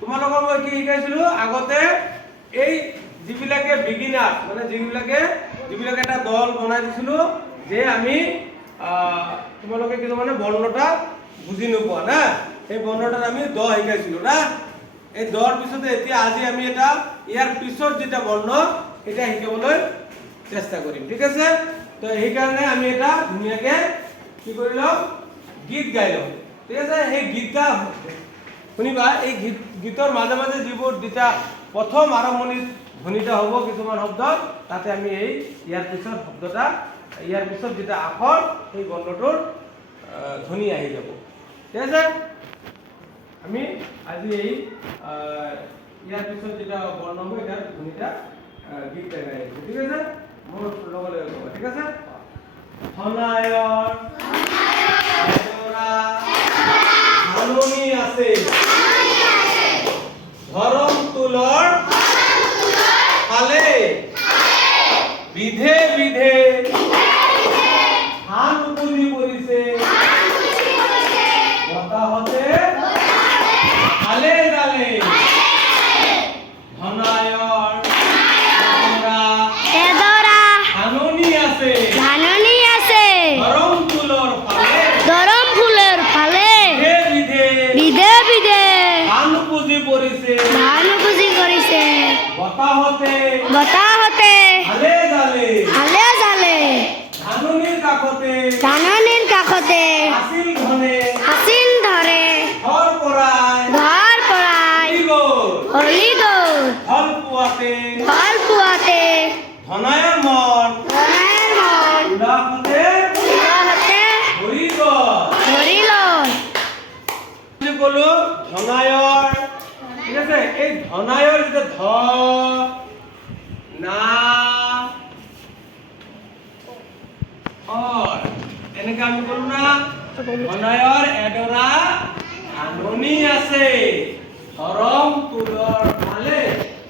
তোমালোকক মই কি শিকাইছিলো আগতে এই যিবিলাকে বিগিনাৰ মানে যিবিলাকে এটা দল বনাই দিছিলো যে আমি তোমালোকে কিন্তু মানে বৰ্ণটা বুজি নোপোৱা না এই বৰ্ণটাত আমি দ শিকাইছিলো না এই দৰ পিছতে এতিয়া আজি আমি এটা ইয়াৰ পিছত যেটা বৰ্ণ এটা শিকাবলৈ চেষ্টা কৰিম ঠিক আছে তো এই কাৰণে আমি এটা ধুনীয়াকে কি কৰি লম গীত গাই লম ঠিক আছে এই গীতটা শুনিবা এই গীতৰ মাজে মাজে যিবোৰ যেটা প্ৰথম আৰম্ভণিত ধ্বনিটা হ'ব কিছুমান শব্দ তাতে আমি এই ইয়াৰ পিছত শব্দটা ইয়াৰ পিছত যেটা আখৰ সেই বৰ্ণটোৰ ধ্বনি আহি যাব ঠিক আছে আমি আজি এই ইয়াৰ পিছত যেটা বৰ্ণ হ'ব এটা ধ্বনিটা গীত গাই আছো ঠিক আছে মোৰ লগলৈ ক'ব ঠিক আছে ধনায়ৰ এডৰা ধাননি আছে ধৰম তুলৰ ফালে বিধে বিধে ধান উপজি পৰিছে বতাহতে আলে জালে ধনায়ৰ এডৰা ধাননি আছে ধৰম ফুলৰ ফালে বিধে বিধে ধান উপজি পৰিছে বতাহতে আলে জালে ধাননিৰ কাষতে আছিল ধৰে ঘৰ পৰাই হলি গ'ল ফল পোৱাতে ধনায়ৰ মন উলাহতে ধৰি গ'ল ক'লো ধনায়ৰ ঠিক আছে এই ধনায়ৰ যেটা ধ না এনেকে আমি ক'লো না ধনায়ৰ এডৰা ধাননি আছে ধৰম তুলৰ ফালে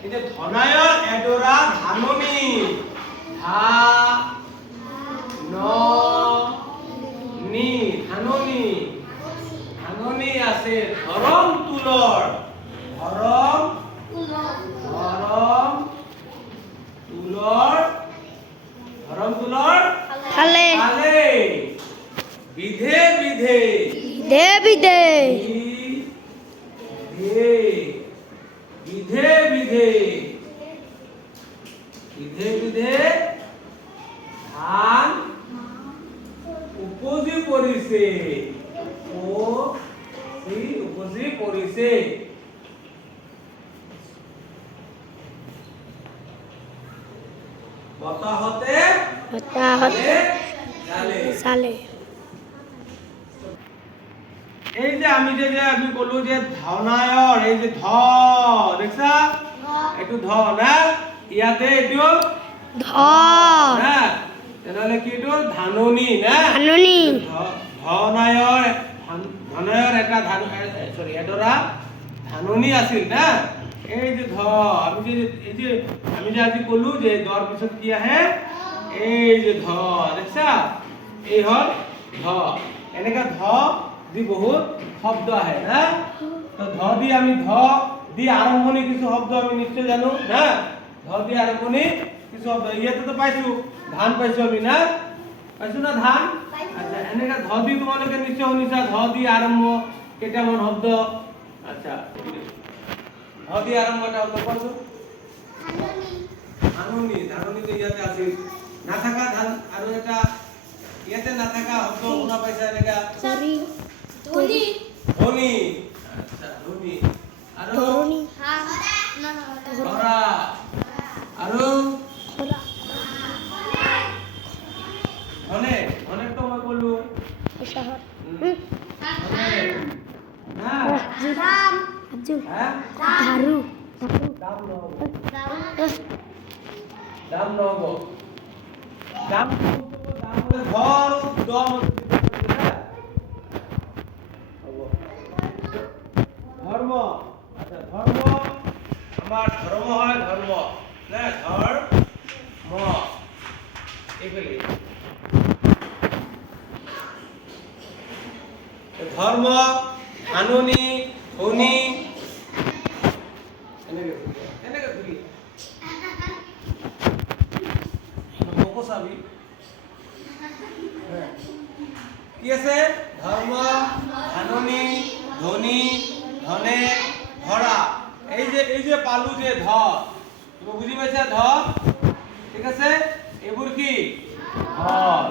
এতিয়া ধনায়ৰ এডৰা ধাননি ধা ন নি ধাননি আছে ধৰম তুলৰ ফালে বিধে বিধে ধান উপজি পৰিছে বতাহতে চালে এই যে আমি ক'লো যে ধনায়ৰ এই যে ধ দেখছা এইটো ধ না ইয়াতে এইটো ধ না তেনেহলে কি এইটো ধাননি না ধনায়ৰ এটা এডৰা ধাননি আছিল না এই যে ধ আমি যে আজি ক'লো যে দৰ পিছত কি আহে এই যে ধ দেখছা এই হল ধ এনেকা ধ দি বহুত শব্দ আহে না তো ধ দি আৰম্ভণি কিছু শব্দ আমি নিশ্চয় জানো না ধ দি আৰম্ভণি কিছু শব্দ ইয়াতে তো পাইছো ধান পাইছো আমি না পাইছো না ধান আচ্ছা এনেকা ধ দি তোমালোকে নিশ্চয় শুনিছা ধ দি আৰম্ভ কেইটামান শব্দ আচ্ছা ধ দি আৰম্ভ এটা শব্দ কোৱাচোন ধাননি তো ইয়াতে আছিল নাথাকা ধান আৰু এটা ইয়াতে নাথাকা শব্দ শুনা পাইছা এনেকা ধনি আচ্ছা ধনি আৰু ধৰা আৰু ধনে তো মই ক'লো না দাম নহব দাম ধৰ দম ধৰ্ম আচ্ছা ধৰ্ম আমাৰ ধৰ্ম হয় ধৰ্ম না ধৰ্ম এইগুলি ধৰ্ম ধাননি ধনি ধনী, ধনে, ধৰা। এই যে পালো যে ধ, তুমি বুজি পাইছা ধ? ঠিক আছে, এইবোৰ কি ধ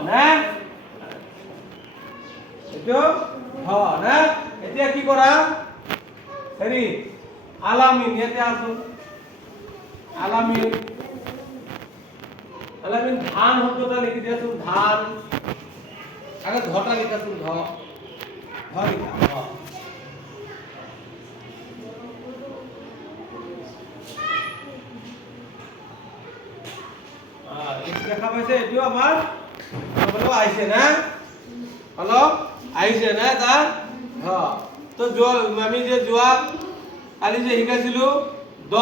না? এইটো ধ না? এতিয়া কি কৰা, হেৰি আলামিন ইয়াতে আছো, আলামিন আলামিন ধান শব্দটা লিখি দিয়াচোন, ধান। আগে ধটা লিখাচোন, ধ ধ লিখা ধ। দেখা পাইছে, এইটো আমাৰ অলপ আহিছে না, অলপ আহিছে না তাৰ তো আমি যে যোৱা কালি যে শিকাইছিলো দ,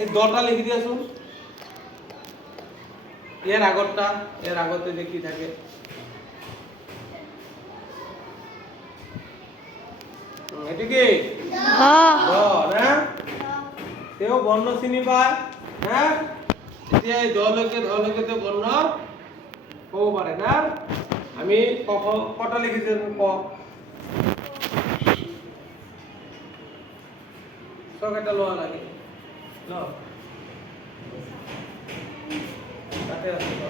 এই দটা লিখি দিয়াচোন, ইয়াৰ আগতটা, ইয়াৰ আগতে যে কি থাকে, এইটো কি দ না? তেওঁ বৰ্ণ চিনি পায় না? এতিয়া এই ধলৈকে তো বৰ্ণ ক'ব পাৰে না? আমি কটা লিখিছো ক, চক এটা লোৱা লাগে ল, তাতে আছে ল।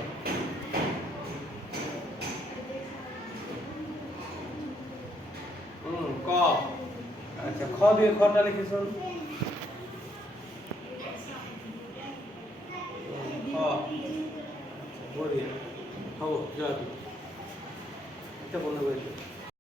ক, আচ্ছা খ দিয়ে খটা লিখিছোন, খ বঢ়িয়া, হ'ব যোৱা, এতিয়া বন্ধ কৰিছো।